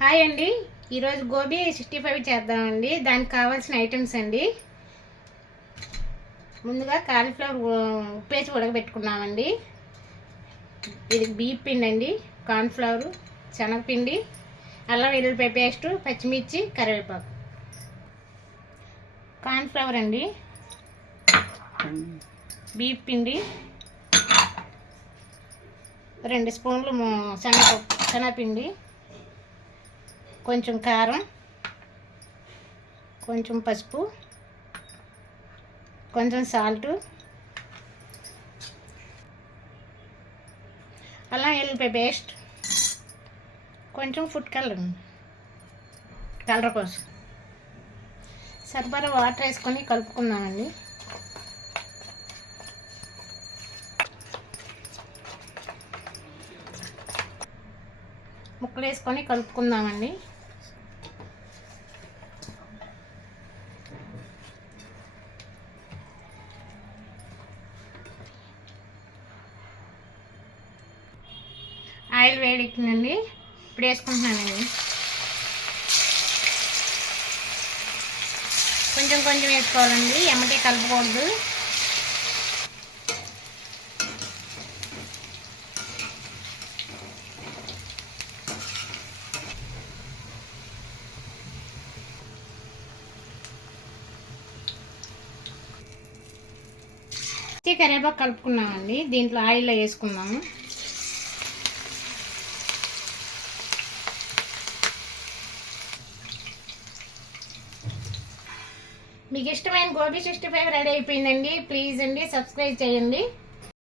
Hi అండి, ఈరోజు గోబీ 65 చేద్దామండి. దానికి కావాల్సిన ఐటమ్స్ అండి. ముందుగా కాలీఫ్లవర్ ఉప్పేసి ఉడకబెట్టుకున్నామండి. ఇది బియ్యం పిండి అండి, కార్న్ఫ్లవర్, శనగపిండి, అల్లం వెల్లుల్లిపాయ పేస్ట్, పచ్చిమిర్చి, కరివేపాకు. కార్న్ఫ్లవర్ అండి, బియ్యం పిండి, 2 స్పూన్లు శనగపిండి, కొంచెం కారం, కొంచెం పసుపు, కొంచెం సాల్ట్, అల్లం వెల్లుల్లిపాయ పేస్ట్, కొంచెం ఫుడ్ కలర్ కోసం సరిపడా వాటర్ వేసుకొని కలుపుకుందామండి. ముక్కలు వేసుకొని కలుపుకుందామండి. ఆయిల్ వేడెక్కిందండి, ఇప్పుడు వేసుకుంటున్నానండి. కొంచెం కొంచెం వేసుకోవాలండి, ఎమ్మటే కలపకూడదు. కరివేపాకు కలుపుకున్నామండి. దీంట్లో ఆయిల్లో వేసుకున్నాము. మీకు ఇష్టమైన గోబీ 65 రెడీ అయిపోయిందండి. ప్లీజ్ అండి సబ్స్క్రైబ్ చేయండి.